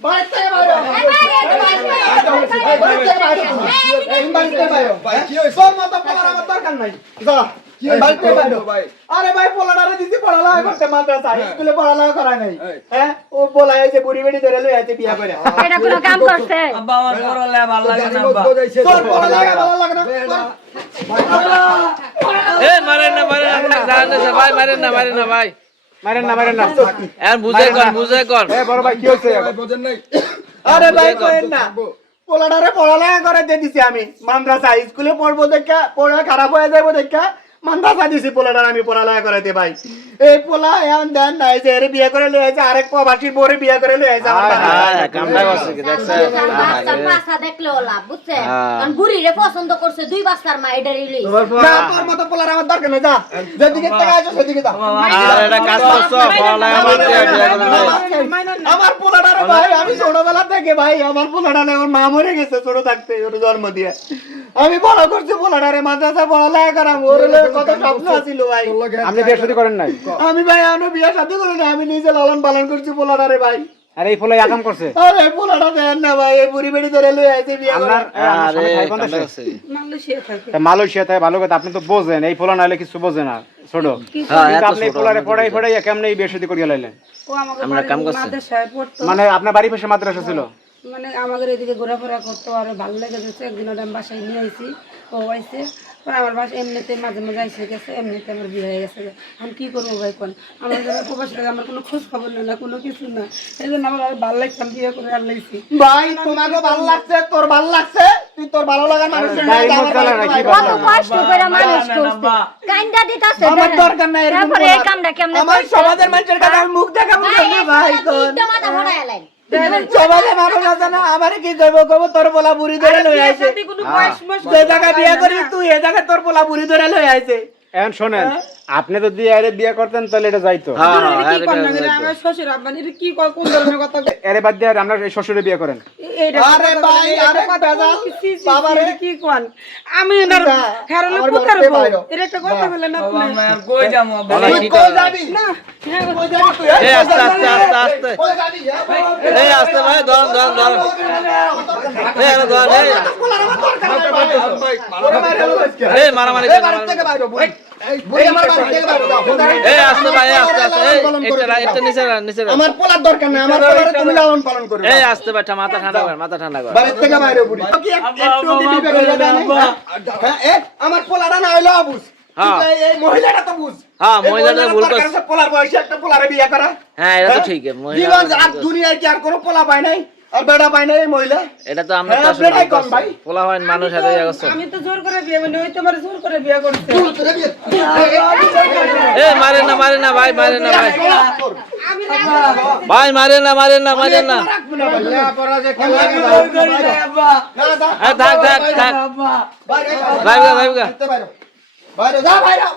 বাড়িতে বাইরে বাড়িতে বাইরে ভাই কি হইছে তোর মত পড়ার আমার দরকার নাই যা বাড়িতে বাইরে ভাই আরে ভাই পোলাডারে দিদি পড়ালেখা করতে মাদ্রাসা স্কুলে পড়ালেখা করায় নাই হ্যাঁ ও বলাই যে বুড়ি বেড়ি ধরে লই আইতে বিয়া করে এটা কোনো কাম করছে আব্বা আমার পড়ালেখা ভালো লাগে না আব্বা তোর পড়ালেখা ভালো লাগে না এ মারেন না জানেন ভাই মারেন না ভাই মারেন না এখন বুঝে কোন এ বড় ভাই কি হইছে বোঝেন নাই আরে ভাই কইেন না পোলাডারে পড়ালেখা করে দিয়ে দিছি আমি মাদ্রাসা স্কুলে পড়বো দেখা পড়া খারাপ হয়ে যাবো দেখা মাদ্রাসা দিছি পোলাডার আমি পড়ালেখা করে দে ভাই এই পোলা এখন দেন নাই যে এর বিয়ে করে লই আইছে আরেক প্রবাসী বউরে বিয়ে করে লই আইছে আমার কামটা করছে কি দেখছেন বাচ্চার পাছা দেখলে লাভ বুঝছে কারণ বুড়িরে পছন্দ করছে দুই বাচ্চার মা এডারই লই না তোর মত পোলার আমার দরকার নাই যা যেদিকে টাকা আছে সেদিকে যা আর এটা কাজ করছো পড়ালেখা মারতে আমার পোলাডারে ভাই আমি ছোটবেলা থেকে ভাই আমার পোলাডারে ওর মা মরে গেছে ছোট থাকতে ওর জন্ম দিয়ে আমি বড় করছি পোলাডারে মাদ্রাসা পড়ালেখা করাম ওর কত স্বপ্ন ছিল ভাই আপনি বিয়ে শাদী করেন নাই আমি ভাই এখনো বিয়ে শাদী করি না আমি নিজে লালন পালন করছি পোলাডারে ভাই আর এই ফলে আকাম করছে আরে পোলাডা দেন না ভাই এই বুড়ি বেড়ি ধরে লই আইছে বিয়ে করে আরে কামটা করছে মালয়েশিয়া থেকে ভালো কথা আপনি তো বোঝেন এই ফলা নাইলে কিছু বোঝে না ছোট কিন্তু আপনি পোলারে পড়াই কেমনে এই বিয়ে শাদী করিয়া লাইলেন আমরা কাম করছি মানে আপনার বাড়ি পাশে মাদ্রাসা ছিল মানে আমাদের এদিকে ঘোরাফেরা করতে আরো ভালো লেগে গেছে একদিন ওটা আমি বাসায় নিয়ে আইছি ও আইছে পরে আমার বাসা এমনিতে মাঝে মাঝে আইসে গেছে এমনিতে আমার বিয়ে হয়ে গেছে আমি কি করবো ভাই কোন আমার যারা প্রবাস লাগে আমার কোনো খোঁজ খবর নেই না কোনো কিছু না এই জন্য আমার আর ভালো লাগছে আমি বিয়ে করে আর লাইছি ভাই তোমাকে ভালো লাগছে তোর ভালো লাগছে তুই তোর ভালো লাগার মানুষের কত কষ্ট করে মানুষ করছে কাইন্দা দিতাছে আমার দরকার নাই এরকম তারপরে এই কামটা কেমনে আমার সমাজের মানুষের কাছে আমি মুখ দেখাবো কেমনে ভাই কোন মাথা ভরায় আলাই সমাজে মানুষ আছে না আমার কি করবো তোর পোলা বুড়ি ধরে লই আইছে যে জায়গা বিয়ে করবি তুই এই জায়গায় তোর পোলা বুড়ি ধরে লই আইছে এখন শোনেন আপনি যদি আরে বিয়ে করতেন তাহলে এটা যাইতো আমার শ্বশুর আব্বা কি কোন ধরনের কথা এরে বাদ দিয়ে আমরা এই শ্বশুরে বিয়ে করেন আরে ভাই আরে বাবারে কি কোন আমি এনার ফেরলে পুকার বউ এর একটা কথা বলেন আপনি আমি আর কই যামু আব্বা তুই কই যাবি না কই যাবি তুই এই আস্তে কই যাবি এই আস্তে ভাই ধর এই আরে ধর এই মারামারি এই বাড়ি থেকে বাইরে বুড়ি এই আমার বাড়ি থেকে বাইরে যাও এই আস্তে ভাই আস্তে এটা নিচে আমার পোলার দরকার নাই আমার পোলারে তুমি লালন পালন করো এই আস্তে ভাই মাথা ঠান্ডা কর বাড়ি থেকে বাইরে বুড়ি কি একটু দিবি বেগে দেন হ্যাঁ আমার পোলাটা না হইলো বুঝ এই মহিলাটা তো বুঝ হ্যাঁ মহিলাটা ভুল করছে পোলার বয়সে একটা পোলারে বিয়ে করা হ্যাঁ এটা তো ঠিক জীবন আর দুনিয়ায় কি আর কোনো পোলা পায় নাই আর বেটা পায় নাই এই মহিলা এটা তো আমরা তো বেটাই কম ভাই পোলা হয় মানুষ হাতে যাচ্ছে আমি তো জোর করে বিয়ে মানে ওই তোমার জোর করে বিয়ে করতে এই মারেন না ভাই মারেন না ভাই ভাই মারেন না আব্বা থাক বাইরে যা বাইরে